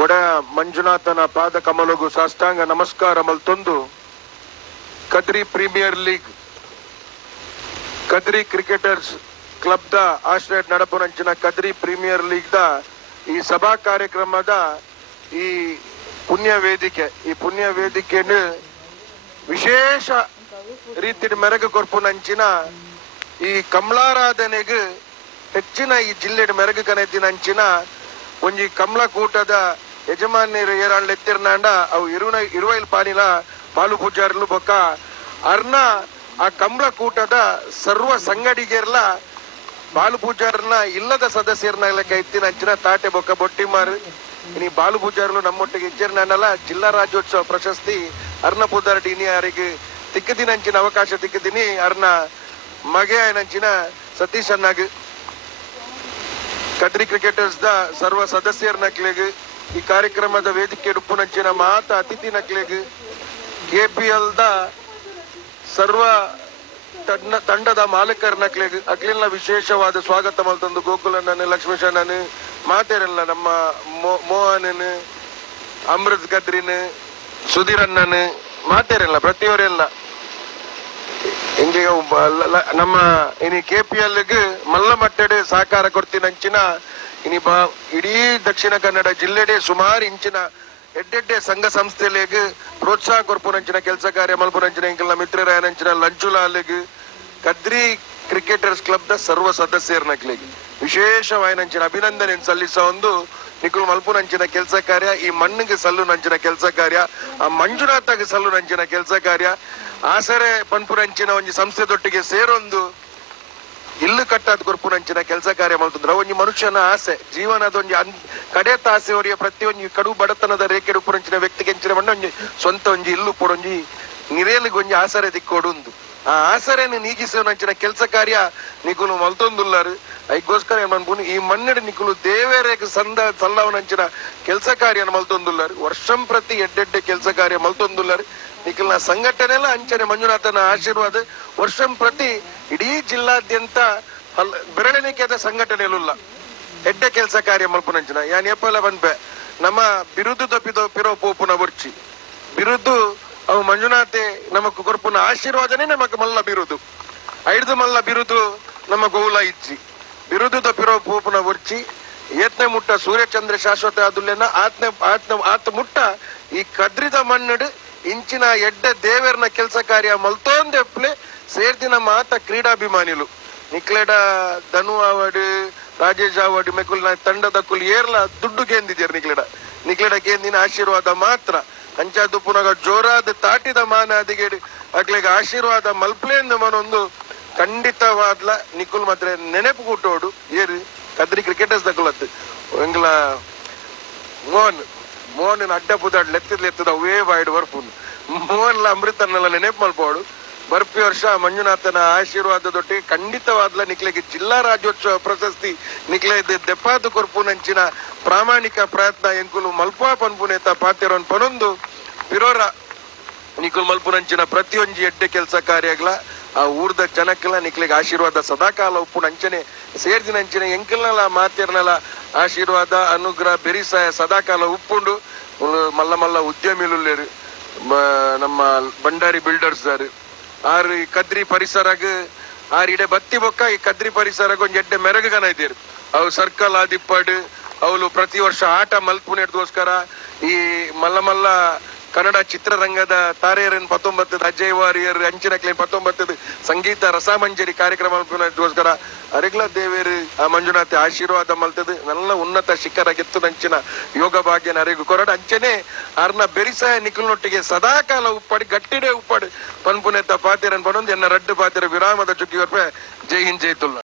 ಒಡ ಮಂಜುನಾಥನ ಪಾದ ಕಮಲಗು ಸಾಷ್ಟಾಂಗ ನಮಸ್ಕಾರ ಮಲ್ತೊಂದು Kadri premier league Kadri cricketers club ದ ಆಶ್ರಯ ನಡಪುನಂಚಿನ ಕದ್ರಿ ಪ್ರೀಮಿಯರ್ ಲೀಗ್ ದ ಈ ಸಭಾ ಕಾರ್ಯಕ್ರಮದ ಈ ಪುಣ್ಯ ವೇದಿಕೆಯನ್ನು ವಿಶೇಷ ರೀತಿ ಮೆರಗು ಕೊರ್ಪುನಂಚಿನ ಈ ಕಮಲಾರಾಧನೆಗೆ ಹೆಚ್ಚಿನ ಈ ಜಿಲ್ಲೆ ಮೆರಗು ಕನೆತಿನಂಚಿನ ಒಂಜಿ ಕಮಲಕೂಟದ ಯಜಮಾನ್ಯರು ಏರಾಳು ಎತ್ತಿರ್ನಾಂಡ ಅವು ಇರುವೈಲ್ ಪಾನಿಲ ಬಾಲು ಪೂಜಾರ್ಲು ಬೊಕ್ಕ ಅರ್ನ ಆ ಕಮಲಕೂಟದ ಸರ್ವ ಸಂಗಡಿಗೆರ್ಲ ಬಾಲು ಪೂಜಾರನ ಇಲ್ಲದ ಸದಸ್ಯರನ್ನ ಎತ್ತಿನಂಚಿನ ತಾಟೆ ಬೊಕ್ಕ ಬೊಟ್ಟಿಮಾರು ಇನಿ ಬಾಲು ಪೂಜಾರ್ಲು ನಮ್ಮೊಟ್ಟಿಗೆ ಇಜ್ಜರ್ನಾಂಡಲ ಜಿಲ್ಲಾ ರಾಜ್ಯೋತ್ಸವ ಪ್ರಶಸ್ತಿ ಅರ್ನ ಪೂದಾರಟಿ ಇನಿ ಯಾರಿಗೆ ತಿಕ್ಕದಿನಂಚಿನ ಅವಕಾಶ ತಿಕ್ಕದಿನಿ ಅರ್ನ ಮಗೆ ನಂಚಿನ ಸತೀಶ್ ಅನ್ನಾಗ ಕದ್ರಿ ಕ್ರಿಕೆಟರ್ಸ್ ದ ಸರ್ವ ಸದಸ್ಯರ ನಕ್ಲೆಗ್ ಈ ಕಾರ್ಯಕ್ರಮದ ವೇದಿಕೆ ಉಪ್ಪುನಂಚಿನ ಮಾತ ಅತಿಥಿ ನಕ್ಲೆಗ್ ಕೆಪಿಎಲ್ ದ ಸರ್ವ ತಂಡದ ಮಾಲೀಕರ ನಕ್ಲೆಗ್ ಅಕ್ಲಿನ ವಿಶೇಷವಾದ ಸ್ವಾಗತ ಮಲ್ತಂದು ಗೋಕುಲಣ್ಣನು ಲಕ್ಷ್ಮೀಶಣ್ಣನು ಮಾತೇರಲ್ಲ ನಮ್ಮ ಮೋಹನನ್ ಅಮೃತ್ ಕದ್ರಿನ್ ಸುಧೀರಣ್ಣನು ಮಾತೇರಲ್ಲ ಪ್ರತಿಯವರೆಲ್ಲ ಹಿಂಗೆ ನಮ್ಮ ಇನಿ ಕೆಪಿಎಲ್ಗೆ ಮಲ್ಲ ಮಟ್ಟಡೆ ಸಹಕಾರ ಕೊಡ್ತೀನಂಚಿನ ಇನಿ ಇಡೀ ದಕ್ಷಿಣ ಕನ್ನಡ ಜಿಲ್ಲೆಡೆ ಸುಮಾರು ಇಂಚಿನ ಎಡ್ಡೆಡ್ಡೆ ಸಂಘ ಸಂಸ್ಥೆಲೆಗ್ ಪ್ರೋತ್ಸಾಹ ಕೊರ್ಪುನಂಚಿನ ಕೆಲಸ ಕಾರ್ಯ ಮಲ್ಪುನಂಚಿನ ಇಂಕಲ್ನ ಮಿತ್ರರಾಯನಂಚಿನ ಲಂಚುಲಾಲೆಗ್ ಕದ್ರಿ ಕ್ರಿಕೆಟರ್ಸ್ ಕ್ಲಬ್ ದ ಸರ್ವ ಸದಸ್ಯರನಕ್ಲೆಗ್ ವಿಶೇಷವಾಯಿನಂಚಿನ ಅಭಿನಂದನೆ ಸಲ್ಲಿಸ ಒಂದು ನಿಖುಲ್ ಮಲ್ಪುನಂಚಿನ ಕೆಲಸ ಕಾರ್ಯ ಈ ಮಣ್ಣಿಗೆ ಸಲ್ಲು ನಂಚಿನ ಕೆಲಸ ಕಾರ್ಯ ಆ ಮಂಜುನಾಥಗೆ ಸಲ್ಲು ನಂಚಿನ ಕೆಲಸ ಕಾರ್ಯ ಆಸರೆ ಪನ್ಪುರಂಚಿನ ಒಂಜಿ ಸಂಸ್ಥೆದೊಟ್ಟಿಗೆ ಸೇರೊಂದು ಇಲ್ಲು ಕಟ್ಟಾದ ಕೊರ್ಪುನಂಚಿನ ಕೆಲಸ ಕಾರ್ಯ ಮಾಡ್ತಿದ್ರ ಒಂಜಿ ಮನುಷ್ಯನ ಆಸೆ ಜೀವನದ ಒಂಜಿ ಕಡೆತ ಆಸೆ ಅವರಿಯ ಪ್ರತಿಯೊಂದು ಕಡು ಬಡತನದ ರೇಖೆ ಉಪ್ಪುನಂಚಿನ ವ್ಯಕ್ತಿಗೆ ಹೆಂಚಿನ ಬಣ್ಣ ಒಂಜಿ ಸ್ವಂತ ಒಂಜಿ ಇಲ್ಲು ಪೊಡೊಂಜಿ ನಿರೇಲಿಗೆ ಒಂಜಿ ಆಸರೆ ದಿಕ್ಕೊಡುಂದು ಆ ಆಸರೆಯನ್ನು ನೀಗಿಸುವಂಚಿನ ಕೆಲಸ ಕಾರ್ಯ ನಿಖುಲು ಮಲ್ತೊಂದುಲ್ಲಾರು ಅದಕ್ಕೋಸ್ಕರ ಏನ್ ಈ ಮನ್ನಡೆ ನಿಖುಲು ದೇವೇರೇಗೆ ಸಲ್ಲವನಂಚಿನ ಕೆಲಸ ಕಾರ್ಯ ಮಲ್ತೊಂದುಲ್ಲಾರು ವರ್ಷಂ ಪ್ರತಿ ಎಡ್ಡೆಡ್ಡೆ ಕೆಲಸ ಕಾರ್ಯ ಮಲ್ತೊಂದುಲ್ಲಾರು ನಿಖಿಲ್ನ ಸಂಘಟನೆಲ್ಲ ಅಂಚನೆ ಮಂಜುನಾಥನ ಆಶೀರ್ವಾದ ವರ್ಷಂ ಪ್ರತಿ ಇಡೀ ಜಿಲ್ಲಾದ್ಯಂತ ಬೆರಳೆಣಿಕೆದ ಸಂಘಟನೆಯಲ್ಲ ಎಡ್ಡೆ ಕೆಲಸ ಕಾರ್ಯ ಮಲ್ಪುನಂಚಿನ ಯಾನ್ ಎಪ್ಪಲ ಬಂದ್ಬೆ ನಮ್ಮ ಬಿರುದು ತಪ್ಪಿದ ಪಿರೋ ಪೋಪುನ ಬರ್ಚಿ ಬಿರುದು ಅವು ಮಂಜುನಾಥೆ ನಮಕ್ ಕೊರ್ಪುನ ಆಶೀರ್ವಾದನೆ ನಮಕ್ ಮಲ್ಲ ಬಿರುದು ಐದು ಮಲ್ಲ ಬಿರುದು ನಮ್ಮ ಗೋವುಲ ಇಜ್ಜಿ ಬಿರುದು ತಪ್ಪಿರೋ ಪೋಪುನ ಬರ್ಚಿ ಏತ್ನೆ ಮುಟ್ಟ ಸೂರ್ಯಚಂದ್ರ ಶಾಶ್ವತ ಆದುಲ್ಲೇನ ಆತ ಮುಟ್ಟ ಈ ಕದ್ರಿದ ಮಣ್ಣಡು ಇಂಚಿನ ಎಡ್ಡೆ ದೇವೇರ್ನ ಕೆಲಸ ಕಾರ್ಯ ಮಲ್ತೋಂದೆಪ್ಲೆ ಸೇರ್ದಿನ ಮಾತ ಕ್ರೀಡಾಭಿಮಾನಿಲು ನಿಕ್ಲೆಡ ಧನು ಅವಾರ್ಡ್ ರಾಜೇಶ್ ಅವಾರ್ಡ್ ಮೆಕುಲ್ನ ತಂಡದ ಕುಲ್ ಏರ್ಲ ದುಡ್ಡು ಕೇಂದಿದ್ಯಾರ ನಿಕ್ಲೆಡ ಕೇಂದಿನ ಆಶೀರ್ವಾದ ಮಾತ್ರ ಅಂಚಾದು ಪುನಗ ಜೋರಾದ ತಾಟಿದ ಮಾನಾದಿಗೆ ಅಕ್ಲೆಗೆ ಆಶೀರ್ವಾದ ಮಲ್ಪ್ಲೆಂದು ಮನೊಂದು ಖಂಡಿತವಾದ್ಲ ನಿಖುಲ್ ಮಾತ್ರ ನೆನಪು ಕೂಟೋಡು ಏರು ಕದ್ರಿ ಕ್ರಿಕೆಟರ್ಸ್ ದಕ್ಕಲತ್ತು ಎಂಗ್ಲ ಮೋಹನ್ ಅಡ್ಡ ಪುದಾಡ್ ಎತ್ತದ ಅವೇ ಬಾಯ್ಡ್ ಬರ್ಪುಂಡು ಮೋಹನ್ಲ ಅಮೃತನ್ನೆಲ್ಲ ನೆನಪು ಮಲ್ಪೋಡು ಬರ್ಪಿ ವರ್ಷ ಮಂಜುನಾಥನ ಆಶೀರ್ವಾದದೊಟ್ಟಿಗೆ ಖಂಡಿತವಾದ್ಲ ನಿಕ್ಲೆಗೆ ಜಿಲ್ಲಾ ರಾಜ್ಯೋತ್ಸವ ಪ್ರಶಸ್ತಿ ನಿಕ್ಲೆ ದೆಪ್ಪಾದು ಕೊರ್ಪುನಂಚಿನ ಪ್ರಾಮಾಣಿಕ ಪ್ರಯತ್ನ ಎಂಕುಲು ಮಲ್ಪಾ ಪನ್ಪುನೇತ ಪಾತಿರೋನ್ ಪನೊಂದು ಪಿರೋರ ನಿಖುಲ್ ಮಲ್ಪುನಂಚಿನ ಪ್ರತಿಯೊಂದು ಎಡ್ಡೆ ಕೆಲಸ ಕಾರ್ಯಗಳ ಆ ಊರ್ದ ಜನಕ್ಕೆಲ್ಲ ನಿಕ್ಲೆಗೆ ಆಶೀರ್ವಾದ ಸದಾಕಾಲ ಉಪ್ಪುನ ಅಂಚನೆ ಸೇರ್ದಿನಂಚಿನ ಎಂಕಲ್ನೆಲ್ಲ ಮಾತಿರ್ನೆಲ್ಲ ಆಶೀರ್ವಾದ ಅನುಗ್ರಹ ಬೆರಿಸಾಯ ಸದಾಕಾಲ ಉಪ್ಪುಂಡು ಮಲ್ಲ ಮಲ್ಲ ಉದ್ಯಮಿಲು ನಮ್ಮ ಬಂಡಾರಿ ಬಿಲ್ಡರ್ಸ್ ದಾರು ಆರು ಈ ಕದ್ರಿ ಪರಿಸರಗ ಆರಿಡೆ ಬತ್ತಿ ಬೊಕ್ಕ ಈ ಕದ್ರಿ ಪರಿಸರಗ ಒಂದ್ ಎಡ್ಡೆ ಮೆರಗನ ಇದ್ದೀರು ಅವು ಸರ್ಕಲ್ ಆದಿಪ್ಪಾಡು ಅವಳು ಪ್ರತಿ ವರ್ಷ ಆಟ ಮಲ್ಪುನೆಡ್ಗೋಸ್ಕರ ಈ ಮಲ್ಲ ಮಲ್ಲ ಕನ್ನಡ ಚಿತ್ರರಂಗದ ತಾರೆಯರನ್ 19 ಅಜಯ್ ವಾರಿಯರ್ ಅಂಚಿನ ಕ್ಲೈನ್ 19 ಸಂಗೀತ ರಸಮಂಜರಿ ಕಾರ್ಯಕ್ರಮ ಮಲ್ಪುನೆಡ್ಗೋಸ್ಕರ ಅರೆಗ್ಲ ದೇವೇರು ಆ ಮಂಜುನಾಥ ಆಶೀರ್ವಾದ ಮಲ್ತದು ನನ್ನ ಉನ್ನತ ಶಿಖರ ಗೆತ್ತು ನಂಚಿನ ಯೋಗ ಭಾಗ್ಯನ ಅರೆಗು ಕೊರಡ ಅಂಚನೆ ಅರ್ನ ಬೆರಿಸಾಯ ನಿಖುಲ್ನೊಟ್ಟಿಗೆ ಸದಾಕಾಲ ಉಪ್ಪಾಡಿ ಗಟ್ಟಿಡೆ ಉಪ್ಪಾಡು ಪನ್ಪುನೆತ್ತ ಪಾತಿರನ್ ಪನೊಂದು ಎನ್ನ ರಡ್ಡು ಪಾತಿರ ವಿರಾಮದ ಚುಕ್ಕಿ ಜೈ ಹಿಂದ್ ಜೈ ತುಲ್ಲ.